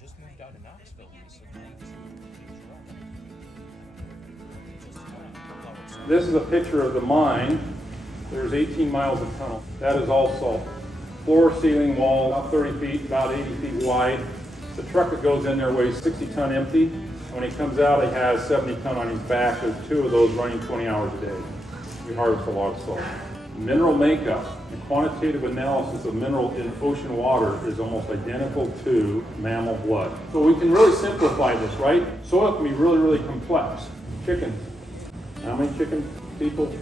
just moved out of Knoxville recently. This is a picture of the mine. There's 18 miles of tunnel. That is all salt. Floor, ceiling, wall, about 30 feet, about 80 feet wide. The truck that goes in there weighs 60 ton empty. When he comes out, he has 70 ton on his back. There's 2 of those running 20 hours a day. We harvest a lot of salt. Mineral makeup and quantitative analysis of mineral in ocean water is almost identical to mammal blood. So we can really simplify this, right? Soil can be really, really complex. Chicken. How many chicken people?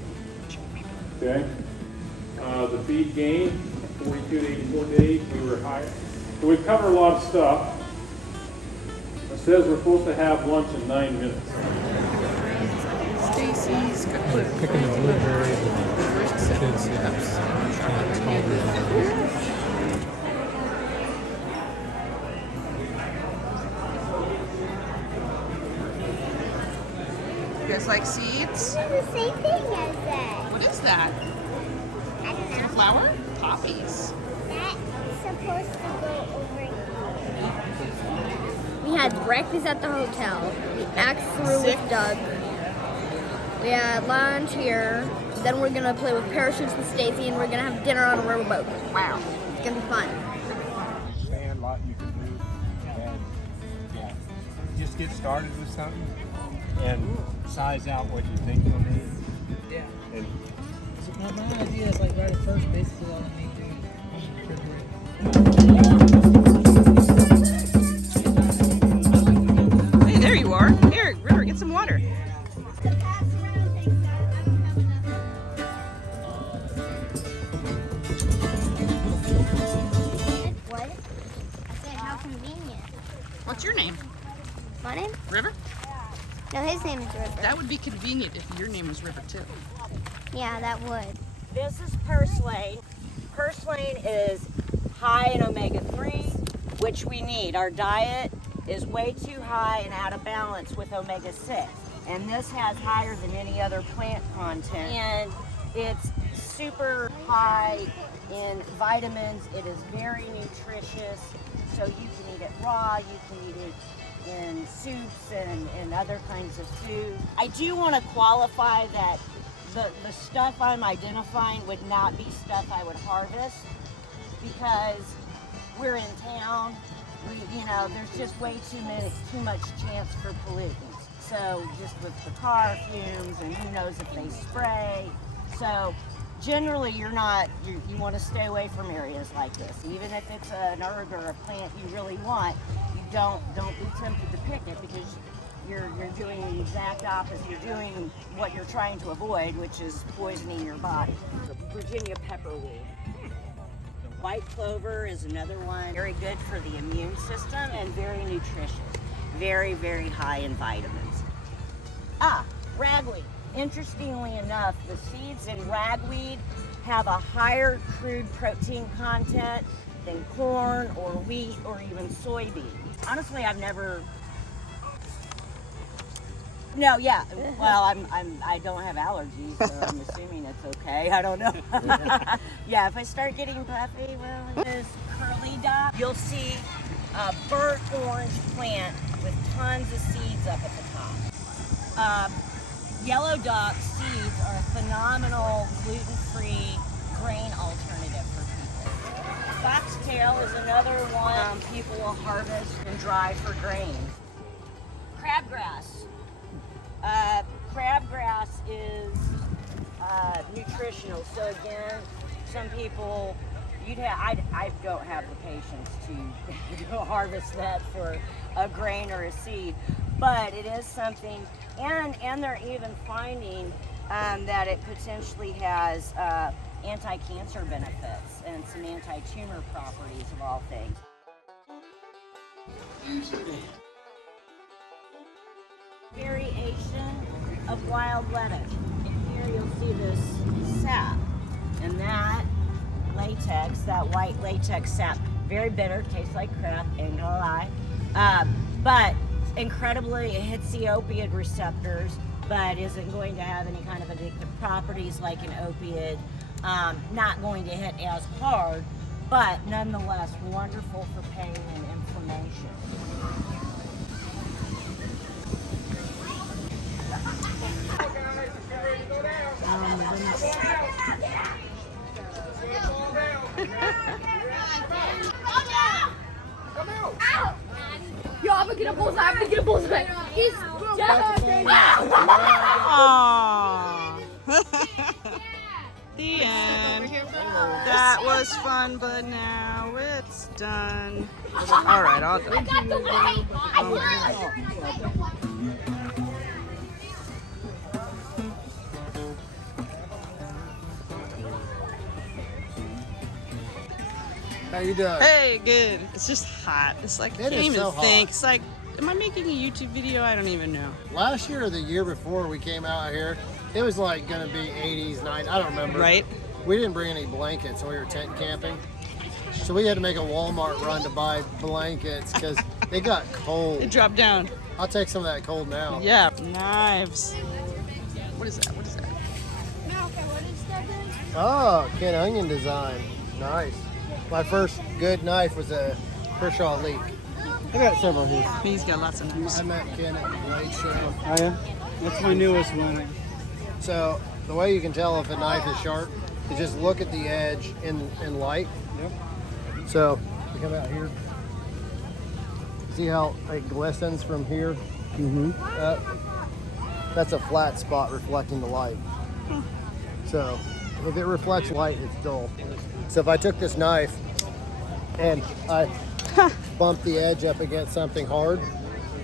Okay. The feed gain, 42 to 84 days, we were higher. So we've covered a lot of stuff. It says we're supposed to have lunch in 9 minutes. Stacy's picking the blueberry. Kids, yes. You guys like seeds? The same thing as that. What is that? I don't know. Flower? Poppies. That's supposed to go over here. We had breakfast at the hotel. We axed through with Doug. We had lunch here. Then we're gonna play with parachutes with Stacy, and we're gonna have dinner on a riverboat. Wow. It's gonna be fun. Stand a lot you can do, and yeah, just get started with something and size out what you think you'll need. Yeah. And So my idea is like right at first, basically all I need to do. Hey, there you are. Here, River, get some water. What? I said, how convenient. What's your name? My name? River? No, his name is River. That would be convenient if your name was River too. Yeah, that would. This is purslane. Purslane is high in omega-3, which we need. Our diet is way too high and out of balance with omega-6. And this has higher than any other plant content. And it's super high in vitamins. It is very nutritious. So you can eat it raw, you can eat it in soups and other kinds of food. I do want to qualify that the stuff I'm identifying would not be stuff I would harvest because we're in town. There's just way too much chance for pollutants. So just with the car fumes and who knows if they spray. So generally you want to stay away from areas like this. Even if it's an herb or a plant you really want, you don't be tempted to pick it because you're doing the exact opposite. You're doing what you're trying to avoid, which is poisoning your body. Virginia pepperweed. White clover is another one. Very good for the immune system and very nutritious. Very, very high in vitamins. Ragweed. Interestingly enough, the seeds in ragweed have a higher crude protein content than corn or wheat or even soybean. Honestly, I've never. No, yeah. Well, I don't have allergies, so I'm assuming it's okay. I don't know. Yeah, if I start getting puffy, well, it is curly dot. You'll see a burnt orange plant with tons of seeds up at the top. Yellow dock seeds are a phenomenal gluten-free grain alternative for people. Foxtail is another one people will harvest and dry for grain. Crabgrass. Crabgrass is nutritional. So again, some people, I don't have the patience to harvest that for a grain or a seed, but it is something, and they're even finding that it potentially has anti-cancer benefits and some anti-tumor properties of all things. Variation of wild lettuce. And here you'll see this sap, and that latex, that white latex sap, very bitter, tastes like crap, ain't gonna lie. But incredibly, it hits the opioid receptors, but isn't going to have any kind of addictive properties like an opioid. Not going to hit as hard, but nonetheless wonderful for pain and inflammation. gonna get a bullseye. I'm gonna get a bullseye. He's Aww. The end. That was fun, but now it's done. All right, all done. How you doing? Hey, good. It's just hot. It's like I It can't is even so think. hot. It's like, am I making a YouTube video? I don't even know. Last year or the year before we came out here, it was like gonna be 80s, 90s, I don't remember. Right? We didn't bring any blankets, so we were tent camping. So we had to make a Walmart run to buy blankets because it got It cold. dropped down. I'll take some of that cold now. Yeah. Knives. What is that? What is that? Oh, Ken Onion design. Nice. My first good knife was a Kershaw Leak. I got several here. He's got lots of knives. I met Ken at the blade show. Oh yeah? That's my newest one. So the way you can tell if a knife is sharp is just look at the edge in light. Yep. So you come out here. See how it glistens from here up? That's a flat spot reflecting the light. So if it reflects light, it's dull. So if I took this knife and I bump the edge up against something hard,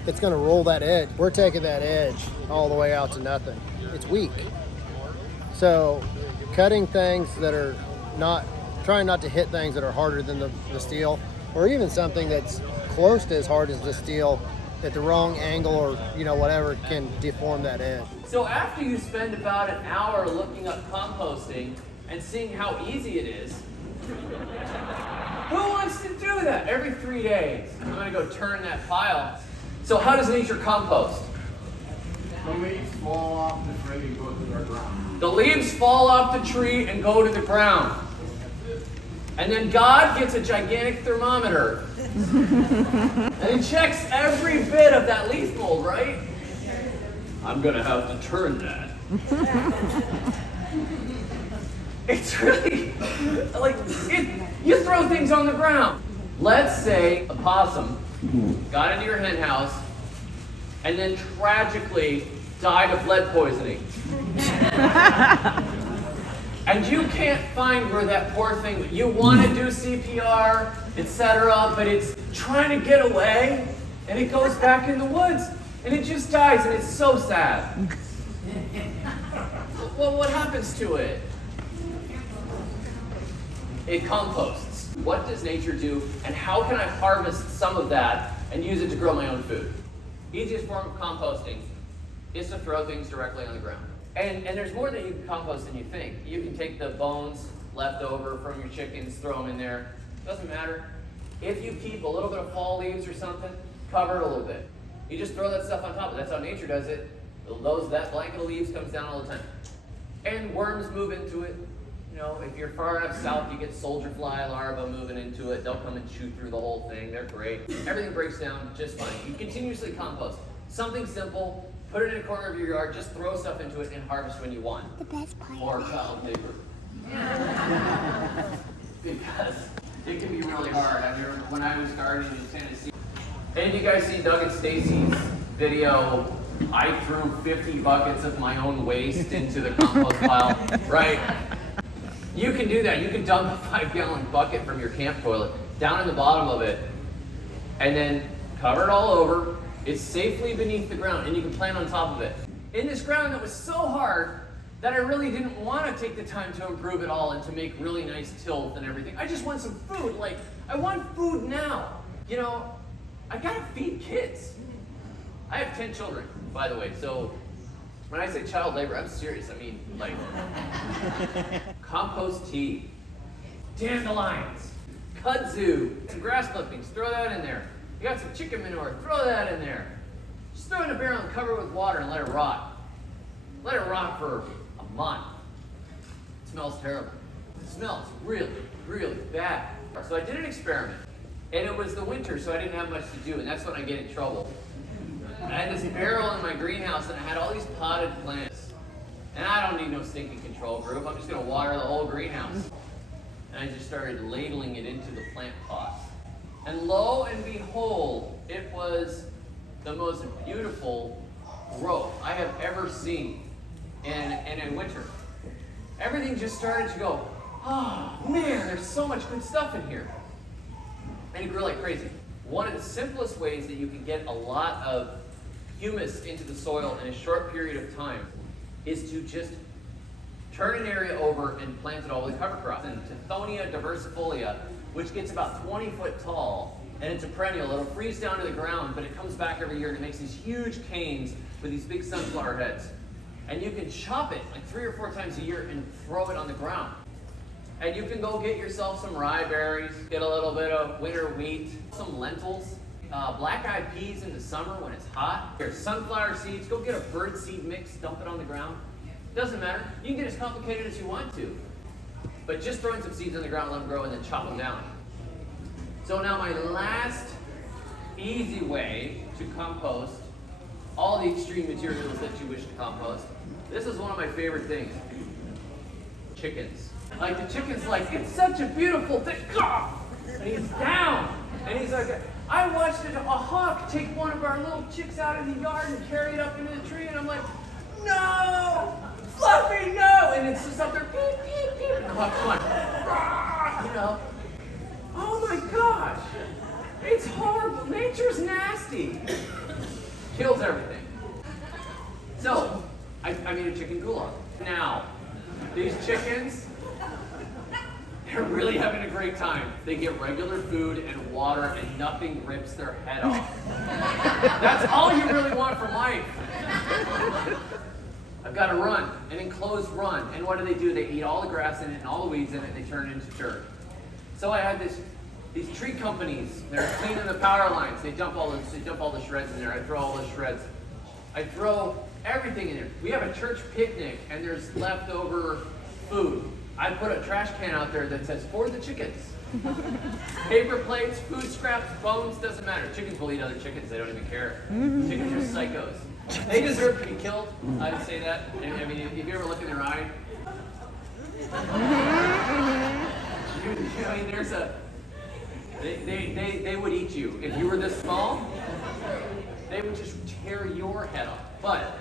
it's gonna roll that edge. We're taking that edge all the way out to nothing. It's weak. So cutting things that are trying not to hit things that are harder than the steel, or even something that's close to as hard as the steel at the wrong angle or whatever can deform that edge. So after you spend about an hour looking up composting and seeing how easy it is, who wants to do that every 3 days? I'm gonna go turn that pile. So how does nature compost? The leaves fall off the tree and go to the ground. The leaves fall off the tree and go to the ground. And then God gets a gigantic thermometer and he checks every bit of that leaf mold, right? I'm gonna have to turn that. It's really like you throw things on the ground. Let's say a possum got into your hen house and then tragically died of lead poisoning. And you can't find where that poor thing, you want to do CPR, etc., but it's trying to get away and it goes back in the woods and it just dies and it's so sad. Well, what happens to it? It composts. What does nature do and how can I harvest some of that and use it to grow my own food? Easiest form of composting is to throw things directly on the ground. And there's more that you can compost than you think. You can take the bones left over from your chickens, throw them in there. Doesn't matter. If you keep a little bit of fall leaves or something, cover it a little bit. You just throw that stuff on top of it. That's how nature does it. That blanket of leaves comes down all the time. And worms move into it. If you're far enough south, you get soldier fly larvae moving into it. They'll come and chew through the whole thing. They're great. Everything breaks down just fine. You continuously compost. Something simple. Put it in a corner of your yard, just throw stuff into it and harvest when you want. The best part. Or child labor. Because it can be really hard. I remember when I was gardening in Tennessee. And you guys see Doug and Stacy's video, I threw 50 buckets of my own waste into the compost pile, right? You can do that. You can dump a 5-gallon bucket from your camp toilet down in the bottom of it and then cover it all over. It's safely beneath the ground, and you can plant on top of it. In this ground that was so hard that I really didn't want to take the time to improve it all and to make really nice tilth and everything. I just want some food. I want food now. I gotta feed kids. I have 10 children, by the way, so when I say child labor, I'm serious. I mean, compost tea, dandelions, kudzu, some grass clippings, throw that in there. You got some chicken manure, throw that in there. Just throw it in a barrel and cover it with water and let it rot. Let it rot for a month. It smells terrible. It smells really, really bad. So I did an experiment. And it was the winter, so I didn't have much to do, and that's when I get in trouble. I had this barrel in my greenhouse, and I had all these potted plants. And I don't need no stinking control group. I'm just going to water the whole greenhouse. And I just started ladling it into the plant pot. And lo and behold, it was the most beautiful growth I have ever seen in winter. Everything just started to go, oh man, there's so much good stuff in here. And it grew like crazy. One of the simplest ways that you can get a lot of humus into the soil in a short period of time is to just turn an area over and plant it all with cover crops. And Tithonia diversifolia, which gets about 20 foot tall, and it's a perennial. It'll freeze down to the ground, but it comes back every year and it makes these huge canes with these big sunflower heads. And you can chop it like 3 or 4 times a year and throw it on the ground. And you can go get yourself some rye berries, get a little bit of winter wheat, some lentils, black-eyed peas in the summer when it's hot. There's sunflower seeds. Go get a bird seed mix, dump it on the ground. Doesn't matter. You can get as complicated as you want to. But just throwing some seeds on the ground, let them grow, and then chop them down. So now my last easy way to compost all the extreme materials that you wish to compost. This is one of my favorite things. Chickens. Like the chicken's like, it's such a beautiful thing. And he's down. And he's like, I watched a hawk take one of our little chicks out of the yard and carry it up into the tree. And I'm like, no! Fluffy, no! And it's just up there, beep, beep, beep. And the hawk's going, you know. Oh my gosh. It's horrible. Nature's nasty. Kills everything. So, I made a chicken goulash. Now, these chickens, they're really having a great time. They get regular food and water and nothing rips their head off. That's all you really want from life. I've got a run, an enclosed run. And what do? They eat all the grass in it and all the weeds in it and they turn it into dirt. So I had these tree companies, they're cleaning the power lines. They dump all the shreds in there. I throw all the shreds. I throw everything in there. We have a church picnic and there's leftover food. I put a trash can out there that says, for the chickens. Paper plates, food scraps, bones, doesn't matter. Chickens will eat other chickens, they don't even care. Chickens are psychos. They deserve to be killed, I'd say that. I mean, if you ever look in their eye, I mean, there's a, they would eat you. If you were this small, they would just tear your head off. But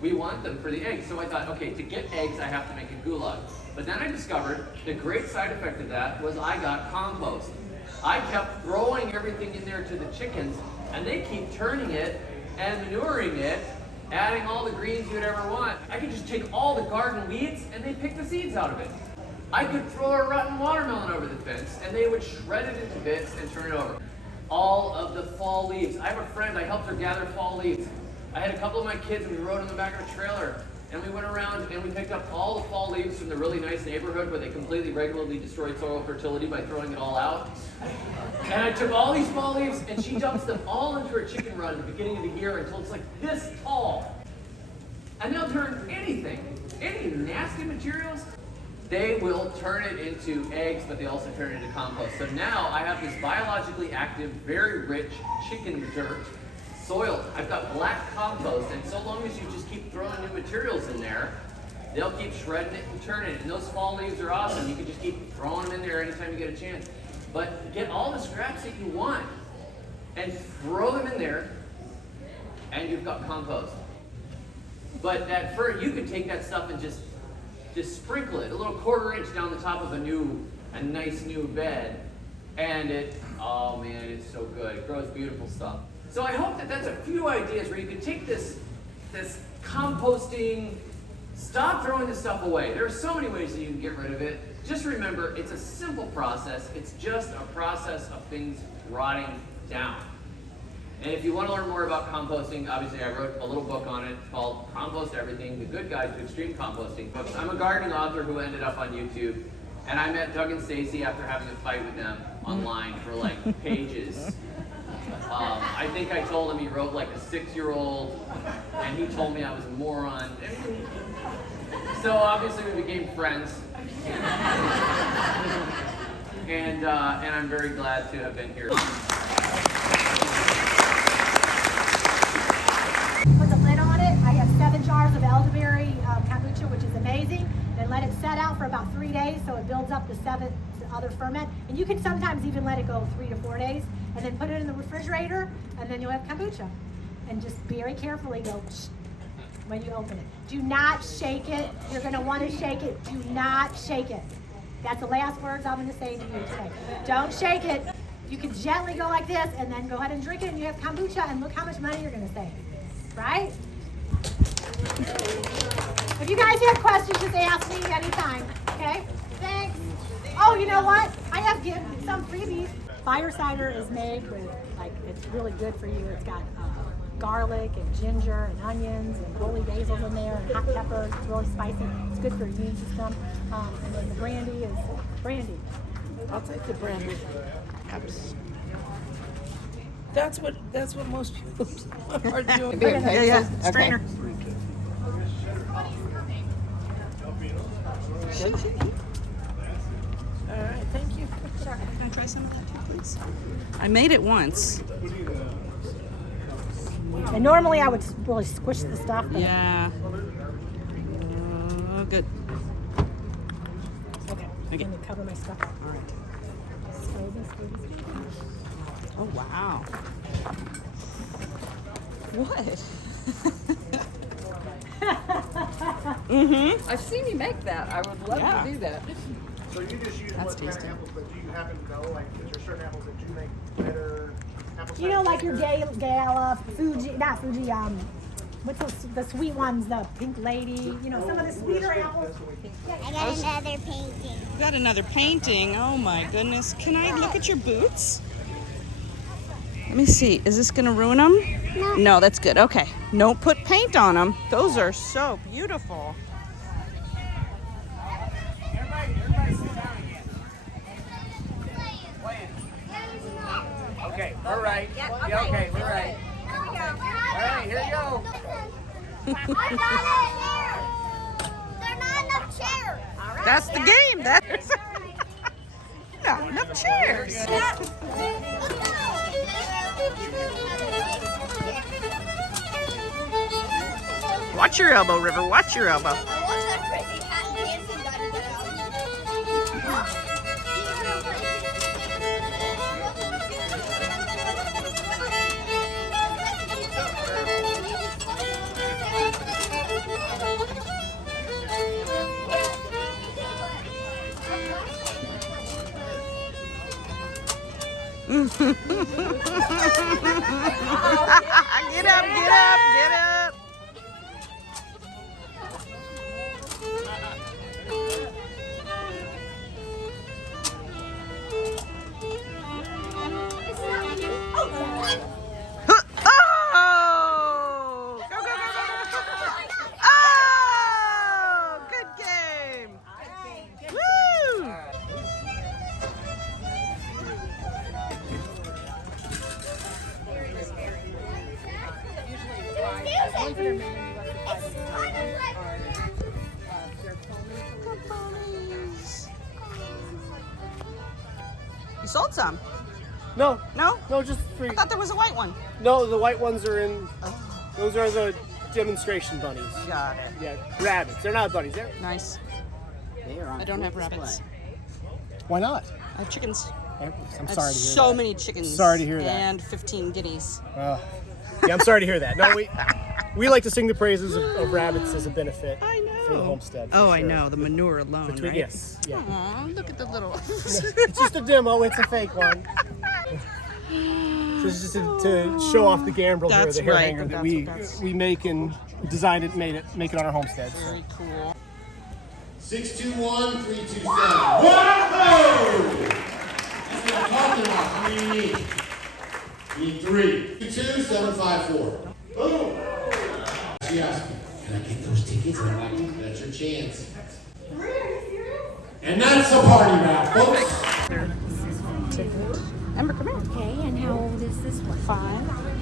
we want them for the eggs. So I thought, okay, to get eggs, I have to make a goulash. But then I discovered the great side effect of that was I got compost. I kept throwing everything in there to the chickens, and they keep turning it and manuring it, adding all the greens you would ever want. I could just take all the garden weeds, and they pick the seeds out of it. I could throw a rotten watermelon over the fence, and they would shred it into bits and turn it over. All of the fall leaves. I have a friend, I helped her gather fall leaves. I had a couple of my kids, and we rode on the back of a trailer, and we went around and we picked up all the fall leaves from the really nice neighborhood where they completely regularly destroyed soil fertility by throwing it all out. And I took all these fall leaves, and she dumps them all into her chicken run at the beginning of the year until it's like this tall. And they'll turn anything, any nasty materials, they will turn it into eggs, but they also turn it into compost. So now I have this biologically active, very rich chicken dirt soil. I've got black compost, and so long as you just keep throwing new materials in there, they'll keep shredding it and turning it. And those fall leaves are awesome. You can just keep throwing them in there anytime you get a chance. But get all the scraps that you want and throw them in there, and you've got compost. But at first, you could take that stuff and just sprinkle it, a little 1/4 inch down the top of a nice new bed, and oh man, it's so good. It grows beautiful stuff. So I hope that that's a few ideas where you can take this composting, stop throwing this stuff away. There are so many ways that you can get rid of it. Just remember, it's a simple process. It's just a process of things rotting down. And if you want to learn more about composting, obviously I wrote a little book on it called Compost Everything, The Good Guide to Extreme Composting. I'm a gardening author who ended up on YouTube, and I met Doug and Stacy after having a fight with them online for like pages. I think I told him he wrote like a 6-year-old, and he told me I was a moron. So obviously we became friends. And I'm very glad to have been here. Put the lid on it. I have 7 jars of elderberry kombucha, which is amazing. Then let it set out for about 3 days so it builds up the 7th other ferment. And you can sometimes even let it go 3 to 4 days. and then put it in the refrigerator, and then you'll have kombucha. And just very carefully go shh when you open it. Do not shake it. You're gonna wanna shake it. Do not shake it. That's the last words I'm gonna say to you today. Don't shake it. You can gently go like this and then go ahead and drink it and you have kombucha and look how much money you're gonna save, right? If you guys have questions, just ask me anytime, okay? Thanks. Oh, you know what? I have given some freebies. Fire cider is made with, like, it's really good for you. It's got garlic and ginger and onions and holy basils in there and hot pepper. It's really spicy. It's good for your immune system. And then the brandy is brandy. I'll take the brandy. That's what most people are doing. Yeah. Strainer. All right, thank you. Can I try some of that too, please? I made it once. And normally I would really squish the stuff. But Yeah. Good. okay. Let me cover my stuff up. All right. Slowly. Oh, wow. What? I've seen you make that. I would love Yeah. to do that. So you just use That's what kind of tasty. apples, but do you happen to know, like, is there certain apples that you make better? Apple You know, cider like your vinegar? Gala, Fuji, not Fuji, what's the sweet ones, the Pink Lady, you know, some of the sweeter apples. I got another painting. You got another painting. Oh my goodness. Can I look at your boots? Let me see. Is this going to ruin them? No. No, that's good. Okay. Don't put paint on them. Those are so beautiful. Okay, we're right. Yeah, okay, we're right. All right, here you go. I got it! There are not enough chairs. That's the game. That's not enough chairs. Watch your elbow, River. Watch your elbow. Get up, get up, get up. Oh! Go, go, go, go, go. Oh! Good game. Woo! You sold some? No, No? no, just free. I thought there was a white one. No, the white ones are in. Those are the demonstration bunnies. Got it. Yeah, rabbits. They're not bunnies. They're. Nice. I don't have rabbits. Why not? I have chickens. I'm I have sorry to hear so that. many chickens. Sorry to hear that. And 15 guineas. Yeah, I'm sorry to hear that. No, we like to sing the praises of rabbits as a benefit for the homestead. for Oh, I sure. know. The manure alone, right? Yes. Yeah. Aw, look at the little... It's just a demo. It's a fake one. So it's just to show off the gambrel here, That's the hair right, hanger that that's- we make and designed it, make it on our homesteads. Very cool. 621 327. Whoa! That's what I'm talking about. How many you need? You need 3. 22754. Boom! She asked me, can I get those tickets? And I'm like, that's your chance. And that's the party wrap, folks. Ember, come here. Okay, and how old is this one? 5.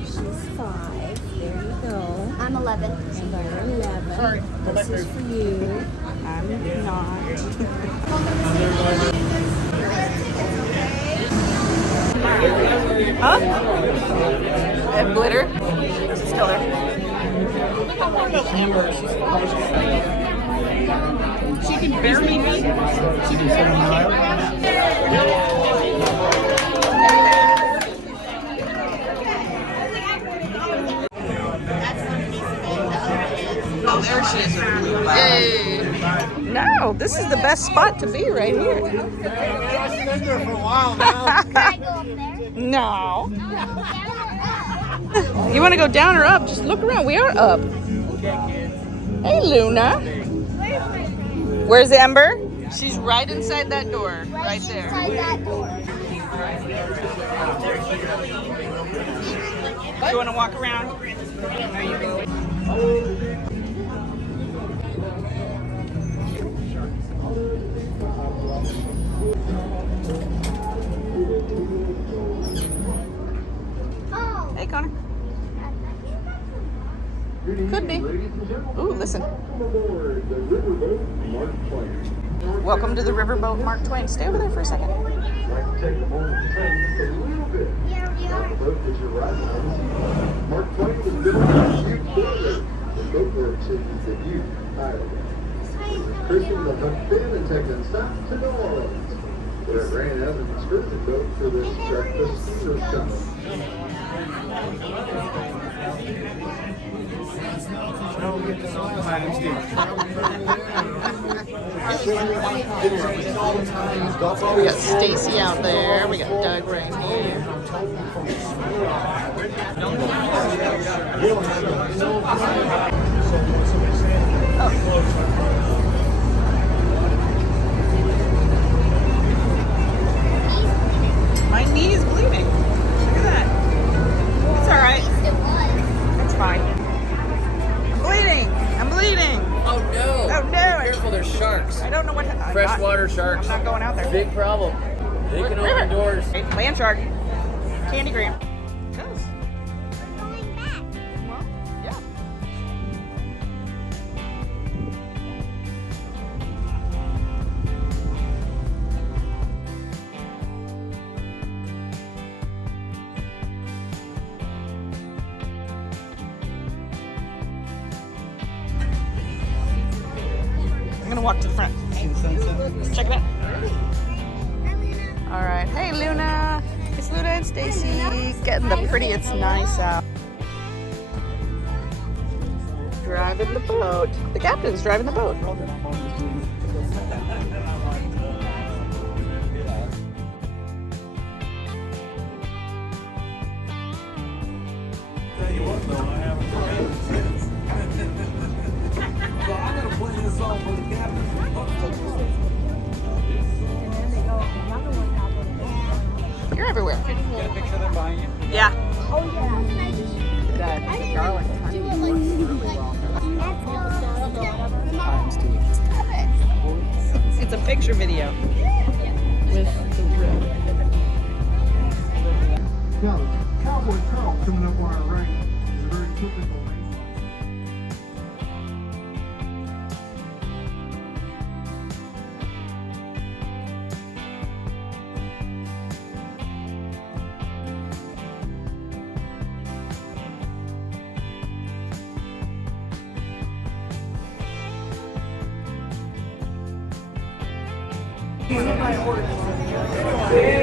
She's 5. There you go. I'm 11. And you're 11. Sorry. This is for you. I'm not. Huh? And glitter? Still there. She can barely beat. She can barely Oh, there she is. Yay! No, this is the best spot to be right here. I've been there for a while now. Can I go up there? No. You want to go down or up? Just look around. We are up. Hey, Luna. Where's Ember? She's right inside that door. Right there. Inside that door. You want to walk around? There you go. Hey, Connor. Could be. Ooh, listen. Welcome to the Riverboat Mark Twain. Stay over there for a second. Mark Twain was built on a huge boiler. The boatworks cities that you hired. Christians that hooked Finn and taken south to New Orleans, where Grand Evans Christian built for this breakfast steamer's company. We got Stacy out there. We got Doug right here. My knee is bleeding. Look at that. It's all right. It's fine. I'm bleeding. I'm bleeding. Oh no! Oh no! Careful, there's sharks. I don't know what. Freshwater sharks. I'm not going out there. Big problem. They can open doors. Hey, land shark. Candy gram. Goes. Going back. Well, yeah. I'm gonna walk to the front. Check it out. All right. Hey, Luna. It's Luna and Stacy getting the pretty. It's nice out. Driving the boat. The captain's driving the boat. You're everywhere. Get a picture of them behind you. Yeah. Oh yeah. That garlic honey works really well. It's a picture video. With the drill. Now, the Cowboy Carl coming up on our rank is a very typical range. Yeah.